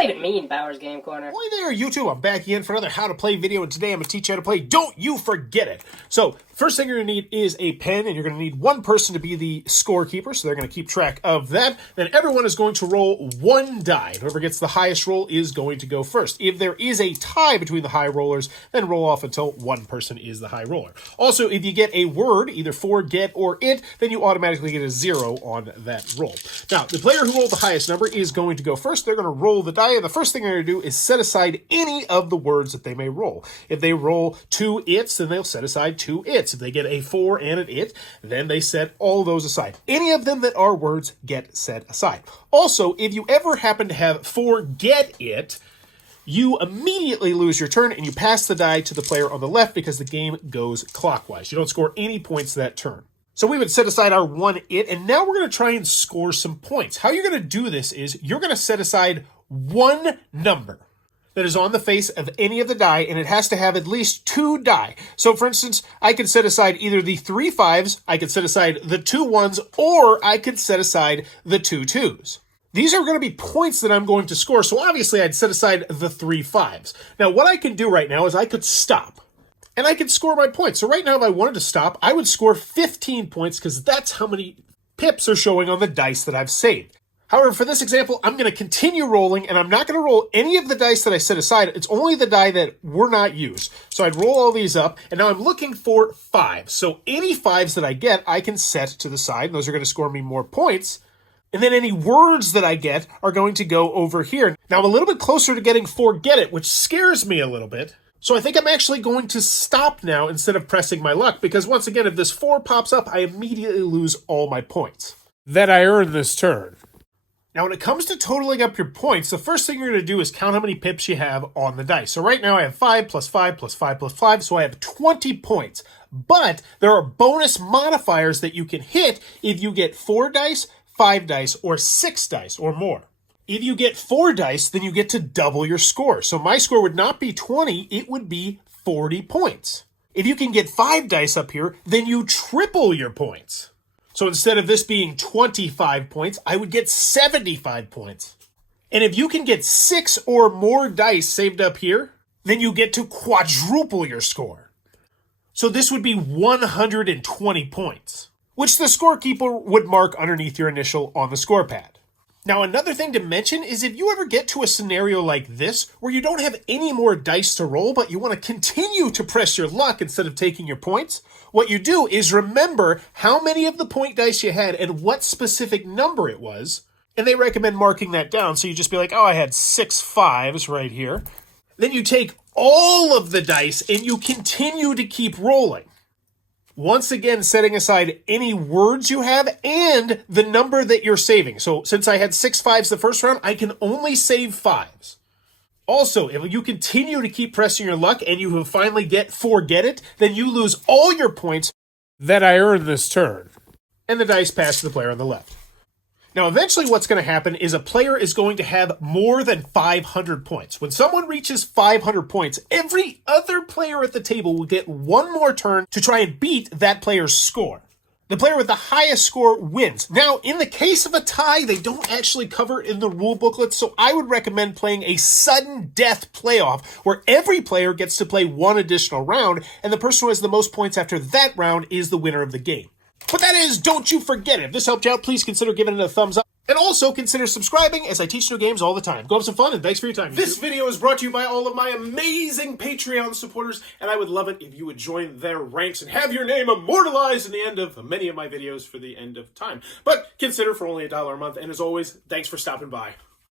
say to me in Bowers Game Corner? Hi there, YouTube. I'm back again for another How to Play video, and today I'm going to teach you how to play Don't You Forget It. So, first thing you're going to need is a pen, and you're going to need one person to be the scorekeeper, so they're going to keep track of that. Then everyone is going to roll one die. Whoever gets the highest roll is going to go first. If there is a tie between the high rollers, then roll off until one person is the high roller. Also, if you get a word, either for, get, or it, then you automatically get a 0 on that roll. Now, the player who rolled the highest number is going to go first. They're going to roll the die, and the first thing they're going to do is set aside any of the words that they may roll. If they roll 2 its, then they'll set aside 2 its. If they get a 4 and an it, then they set all those aside. Any of them that are words get set aside. Also, if you ever happen to have forget it, you immediately lose your turn and you pass the die to the player on the left because the game goes clockwise. You don't score any points that turn. So we would set aside our 1 it, and now we're going to try and score some points. How you're going to do this is you're going to set aside one number that is on the face of any of the die, and it has to have at least 2 die. So, for instance, I could set aside either the 3 5s, I could set aside the 2 1s, or I could set aside the 2 2s. These are going to be points that I'm going to score, so obviously I'd set aside the 3 5s. Now, what I can do right now is I could stop, and I could score my points. So right now, if I wanted to stop, I would score 15 points, because that's how many pips are showing on the dice that I've saved. However, for this example, I'm going to continue rolling, and I'm not going to roll any of the dice that I set aside. It's only the die that were not used. So I'd roll all these up, and now I'm looking for 5s. So any 5s that I get, I can set to the side, and those are going to score me more points. And then any words that I get are going to go over here. Now I'm a little bit closer to getting forget it, which scares me a little bit. So I think I'm actually going to stop now instead of pressing my luck, because once again, if this 4 pops up, I immediately lose all my points that I earned this turn. Now, when it comes to totaling up your points, the first thing you're going to do is count how many pips you have on the dice. So right now I have 5 plus 5 plus 5 plus 5, so I have 20 points. But there are bonus modifiers that you can hit if you get 4 dice, 5 dice, or 6 dice, or more. If you get 4 dice, then you get to double your score. So my score would not be 20, it would be 40 points. If you can get 5 dice up here, then you triple your points. So instead of this being 25 points, I would get 75 points. And if you can get 6 or more dice saved up here, then you get to quadruple your score. So this would be 120 points, which the scorekeeper would mark underneath your initial on the score pad. Now, another thing to mention is if you ever get to a scenario like this where you don't have any more dice to roll, but you want to continue to press your luck instead of taking your points, what you do is remember how many of the point dice you had and what specific number it was, and they recommend marking that down. So you just be like, oh, I had 6 5s right here. Then you take all of the dice and you continue to keep rolling. Once again, setting aside any words you have and the number that you're saving. So since I had 6 5s the first round, I can only save 5s. Also, if you continue to keep pressing your luck and you finally get forget it, then you lose all your points that I earned this turn. And the dice pass to the player on the left. Now, eventually what's going to happen is a player is going to have more than 500 points. When someone reaches 500 points, every other player at the table will get one more turn to try and beat that player's score. The player with the highest score wins. Now, in the case of a tie, they don't actually cover it in the rule booklet, so I would recommend playing a sudden death playoff where every player gets to play one additional round, and the person who has the most points after that round is the winner of the game. But that is, don't you forget it. If this helped you out, please consider giving it a thumbs up. And also consider subscribing as I teach new games all the time. Go have some fun, and thanks for your time. This video is brought to you by all of my amazing Patreon supporters, and I would love it if you would join their ranks and have your name immortalized in the end of many of my videos for the end of time. But consider for only $1 a month, and as always, thanks for stopping by.